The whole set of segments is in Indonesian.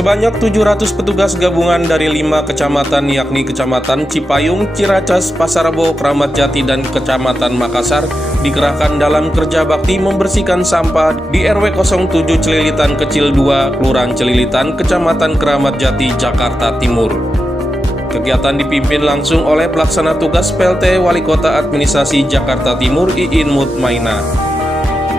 Sebanyak 700 petugas gabungan dari 5 kecamatan yakni Kecamatan Cipayung, Ciracas, Pasarbo, Kramat Jati, dan Kecamatan Makassar dikerahkan dalam kerja bakti membersihkan sampah di RW 07 Celilitan Kecil 2, Kelurahan Celilitan, Kecamatan Kramat Jati, Jakarta Timur. Kegiatan dipimpin langsung oleh pelaksana tugas PLT Wali Kota Administrasi Jakarta Timur Iin Mutmainah.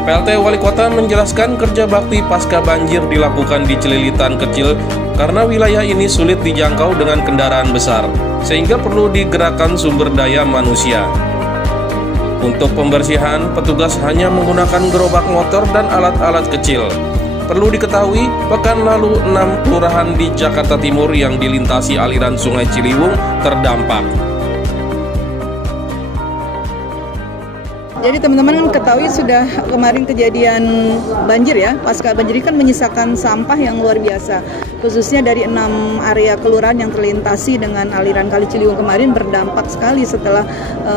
PLT Wali Kota menjelaskan kerja bakti pasca banjir dilakukan di Celilitan Kecil karena wilayah ini sulit dijangkau dengan kendaraan besar, sehingga perlu digerakkan sumber daya manusia. Untuk pembersihan, petugas hanya menggunakan gerobak motor dan alat-alat kecil. Perlu diketahui, pekan lalu 6 kelurahan di Jakarta Timur yang dilintasi aliran Sungai Ciliwung terdampak. Jadi teman-teman ketahui sudah kemarin kejadian banjir ya, pasca banjir kan menyisakan sampah yang luar biasa. Khususnya dari 6 area kelurahan yang terlintasi dengan aliran Kali Ciliwung kemarin berdampak sekali setelah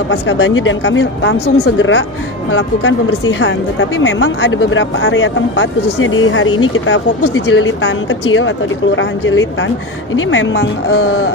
pasca banjir, dan kami langsung segera melakukan pembersihan. Tetapi memang ada beberapa area tempat, khususnya di hari ini kita fokus di Celilitan Kecil atau di Kelurahan Celilitan, ini memang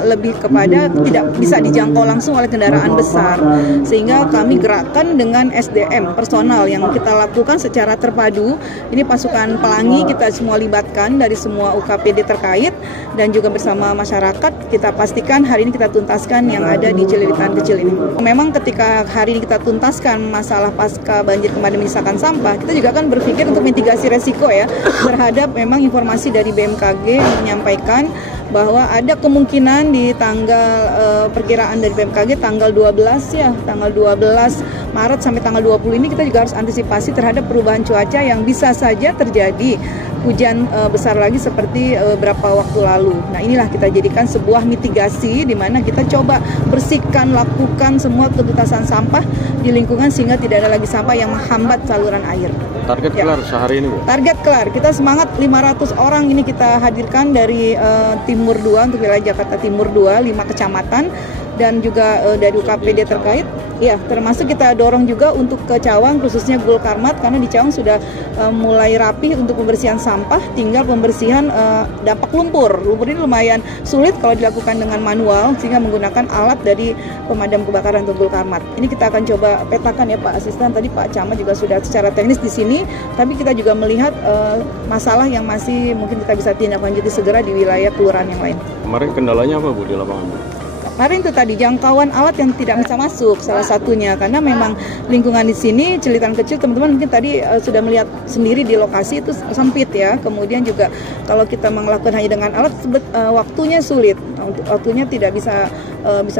lebih kepada tidak bisa dijangkau langsung oleh kendaraan besar, sehingga kami gerakkan dengan SDM personal yang kita lakukan secara terpadu. Ini pasukan pelangi kita semua libatkan dari semua UKPD terkait, dan juga bersama masyarakat kita pastikan hari ini kita tuntaskan yang ada di Celilitan Kecil ini. Memang ketika hari ini kita tuntaskan masalah pasca banjir kemarin menyisakan sampah, kita juga akan berpikir untuk mitigasi resiko ya terhadap memang informasi dari BMKG yang menyampaikan bahwa ada kemungkinan di tanggal perkiraan dari BMKG tanggal 12 ya, tanggal 12 Maret sampai tanggal 20 ini kita juga harus antisipasi terhadap perubahan cuaca yang bisa saja terjadi hujan besar lagi seperti beberapa waktu lalu. Nah, inilah kita jadikan sebuah mitigasi di mana kita coba bersihkan, lakukan semua tuntasan sampah di lingkungan sehingga tidak ada lagi sampah yang menghambat saluran air. Target kelar sehari ini, Bu? Target kelar, kita semangat 500 orang ini kita hadirkan dari Timur 2 untuk wilayah Jakarta Timur 2, 5 kecamatan, dan juga dari UKPD terkait. Ya, termasuk kita dorong juga untuk ke Cawang, khususnya Gulkarmat, karena di Cawang sudah mulai rapi untuk pembersihan sampah, tinggal pembersihan dampak lumpur. Lumpur ini lumayan sulit kalau dilakukan dengan manual, sehingga menggunakan alat dari pemadam kebakaran untuk Gulkarmat. Ini kita akan coba petakan ya Pak Asisten, tadi Pak Camat juga sudah secara teknis di sini, tapi kita juga melihat masalah yang masih mungkin kita bisa tindak lanjuti segera di wilayah kelurahan yang lain. Kemarin kendalanya apa, Bu, di lapangan, Bu? Kemarin itu tadi jangkauan alat yang tidak bisa masuk salah satunya, karena memang lingkungan di sini Celilitan Kecil teman-teman mungkin tadi sudah melihat sendiri di lokasi itu sempit ya. Kemudian juga kalau kita melakukan hanya dengan alat waktunya sulit, waktunya tidak bisa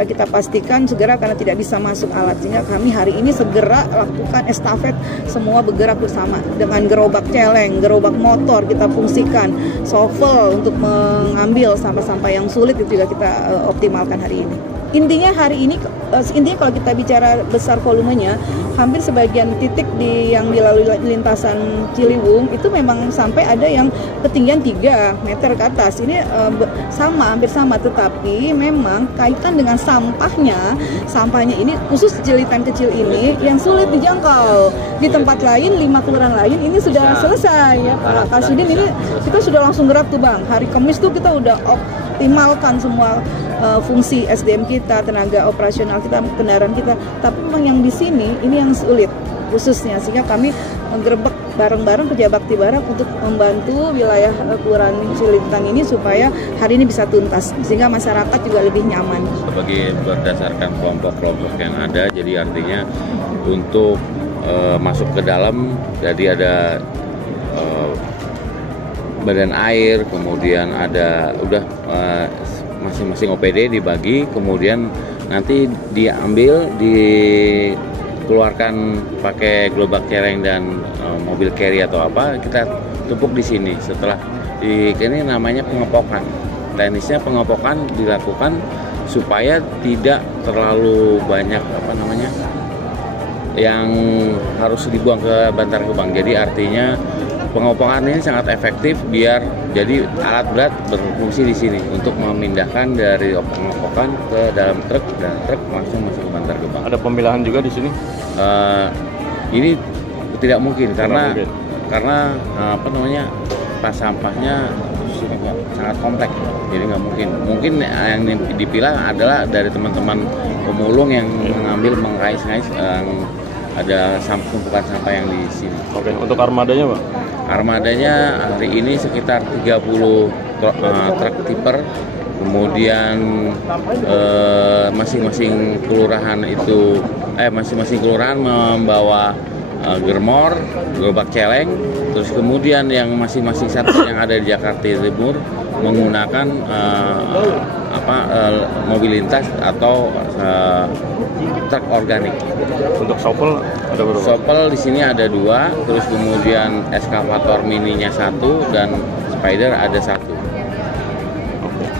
kita pastikan segera karena tidak bisa masuk alat, sehingga kami hari ini segera lakukan estafet semua bergerak bersama dengan gerobak celeng, gerobak motor kita fungsikan, shovel untuk mengambil sampah-sampah yang sulit itu juga kita optimalkan hari ini. Intinya hari ini, kalau kita bicara besar volumenya, hampir sebagian titik yang dilalui lintasan Ciliwung itu memang sampai ada yang ketinggian 3 meter ke atas. Ini hampir sama, tetapi memang kaitan dengan sampahnya ini khusus Celilitan Kecil ini yang sulit dijangkau. Di tempat lain, 5 kelurahan lain ini sudah selesai ya Pak Kasudin, ini kita sudah langsung gerak tuh Bang. Hari Kamis tuh kita udah optimalkan semua fungsi SDM kita, tenaga operasional kita, kendaraan kita. Tapi memang yang di sini ini yang sulit khususnya, sehingga kami menggerebek bareng-bareng kerja bakti bareng untuk membantu wilayah Kelurahan Celilitan ini supaya hari ini bisa tuntas, sehingga masyarakat juga lebih nyaman. Sebagai berdasarkan kelompok-kelompok yang ada, jadi artinya untuk masuk ke dalam, jadi ada badan air, kemudian ada masing-masing OPD dibagi, kemudian nanti diambil, dikeluarkan pakai gerobak celeng dan mobil carry atau apa, kita tumpuk di sini. Setelah ini namanya pengepokan. Teknisnya pengepokan dilakukan supaya tidak terlalu banyak yang harus dibuang ke Bantar Gebang. Jadi artinya pengepokan ini sangat efektif biar jadi alat berat berfungsi di sini untuk memindahkan dari pengepokan ke dalam truk dan truk langsung masuk ke Bantar Gebang. Ada pemilahan juga di sini? Ini tidak mungkin karena pas sampahnya sangat kompleks, jadi nggak mungkin yang dipilah adalah dari teman-teman pemulung yang mengambil mengais-ngais ada tumpukan sampah yang di sini. Oke, untuk armadanya Pak? Armadanya hari ini sekitar 30 truk tipper, kemudian masing-masing kelurahan membawa germor, gerobak celeng, terus kemudian yang masing-masing satu yang ada di Jakarta Timur menggunakan mobil lintas atau truk organik. Untuk shovel ada berapa? Shovel di sini ada 2, terus kemudian eskavator mininya 1 dan spider ada 1.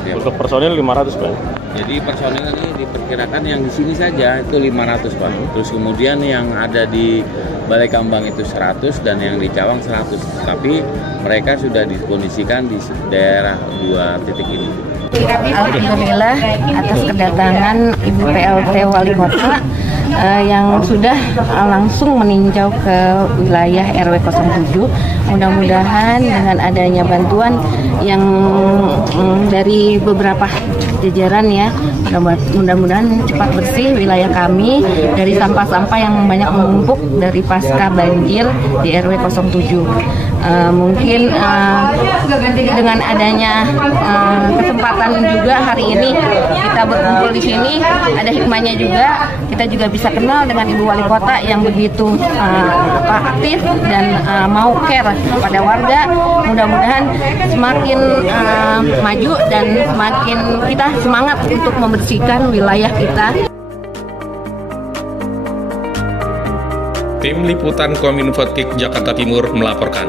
Ya. Untuk personil 500 Pak? Jadi personil ini diperkirakan yang di sini saja itu 500 Pak. Terus kemudian yang ada di Balai Kambang itu 100 dan yang di Cawang 100. Tapi mereka sudah dikondisikan di daerah 2 titik ini. Alhamdulillah atas kedatangan Ibu PLT Wali Kota yang sudah langsung meninjau ke wilayah RW 07. Mudah-mudahan dengan adanya bantuan yang dari beberapa jajaran ya, mudah-mudahan cepat bersih wilayah kami dari sampah-sampah yang banyak menumpuk dari pasca banjir di RW 07. Mungkin dengan adanya kesempatan juga hari ini kita berkumpul di sini, ada hikmahnya juga. Kita juga bisa kenal dengan Ibu Wali Kota yang begitu aktif dan mau care pada warga. Mudah-mudahan semakin maju dan semakin kita semangat untuk membersihkan wilayah kita. Tim Liputan Kominfo Jakarta Timur melaporkan.